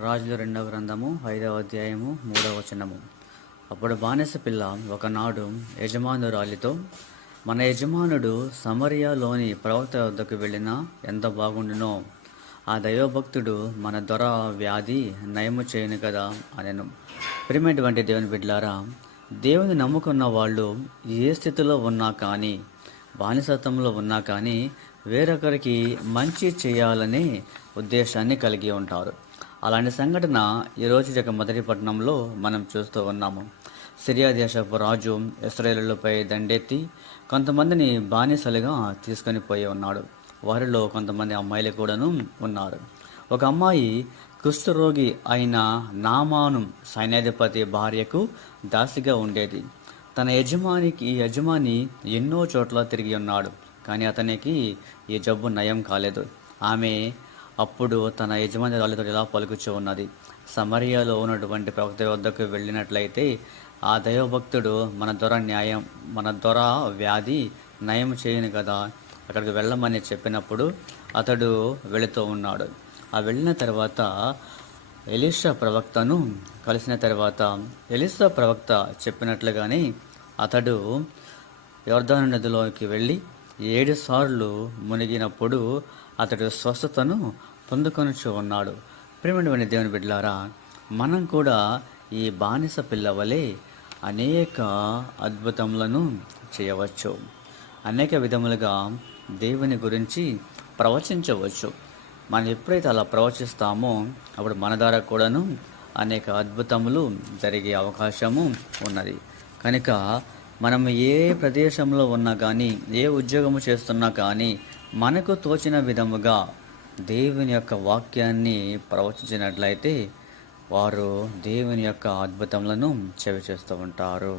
రాజుల రెండవ గ్రంథము 5వ అధ్యాయము 3వ వచనము. అప్పుడు బానిస పిల్ల ఒకనాడు యజమానురాలితో, మన యజమానుడు సమరియలోని ప్రవక్త వద్దకు వెళ్ళినా ఎంత బాగుండునో, ఆ దైవభక్తుడు మన దొర వ్యాధి నయము చేయను కదా అనెను. ప్రియమైనటువంటి దేవుని బిడ్డలారా, దేవుని నమ్ముకున్న వాళ్ళు ఏ స్థితిలో ఉన్నా కానీ, బానిసత్వంలో ఉన్నా కానీ వేరొకరికి మంచి చేయాలనే ఉద్దేశాన్ని కలిగి ఉంటారు. అలాంటి సంఘటన ఈరోజు మొదటి పట్టణంలో మనం చూస్తూ ఉన్నాము. సిరియా దేశపు రాజు ఇశ్రాయేలుపై దండెత్తి కొంతమందిని బానిసలుగా తీసుకొని పోయి ఉన్నాడు. వారిలో కొంతమంది అమ్మాయిలు కూడాను ఉన్నారు. ఒక అమ్మాయి కుష్ఠరోగి అయిన నామాను సైన్యాధిపతి భార్యకు దాసిగా ఉండేది. తన యజమాని ఎన్నో చోట్ల తిరిగి ఉన్నాడు, కానీ అతనికి ఈ జబ్బు నయం కాలేదు. ఆమె అప్పుడు తన యజమాని రాళ్ళతో ఇలా పలుకుచూ ఉన్నది, సమరియాలో ఉన్నటువంటి ప్రవక్త వద్దకు వెళ్ళినట్లయితే ఆ దైవభక్తుడు మన దొర వ్యాధి నయం చేయను కదా, అక్కడికి వెళ్ళమని చెప్పినప్పుడు అతడు వెళుతూ ఉన్నాడు. ఆ వెళ్ళిన తర్వాత ఎలీషా ప్రవక్తను కలిసిన తర్వాత ఎలీషా ప్రవక్త చెప్పినట్లుగానే అతడు యోర్దాను నదిలోకి వెళ్ళి 7 సార్లు మునిగినప్పుడు అతడు స్వస్థతను పొందుకొనుచు ఉన్నాడు. ప్రియమైనటువంటి దేవుని బిడ్డలారా, మనం కూడా ఈ బానిస పిల్లవలే అనేక అద్భుతములను చేయవచ్చు. అనేక విధములుగా దేవుని గురించి ప్రవచించవచ్చు. మనం ఎప్పుడైతే అలా ప్రవచిస్తామో అప్పుడు మన ద్వారా కూడాను అనేక అద్భుతములు జరిగే అవకాశము ఉన్నది. కనుక మనం ఏ ప్రదేశంలో ఉన్నా కానీ, ఏ ఉద్యోగము చేస్తున్నా కానీ, మనకు తోచిన విధముగా దేవుని యొక్క వాక్యాన్ని ప్రవచించినట్లయితే వారు దేవుని యొక్క అద్భుతములను చెవి చేస్తూ ఉంటారు.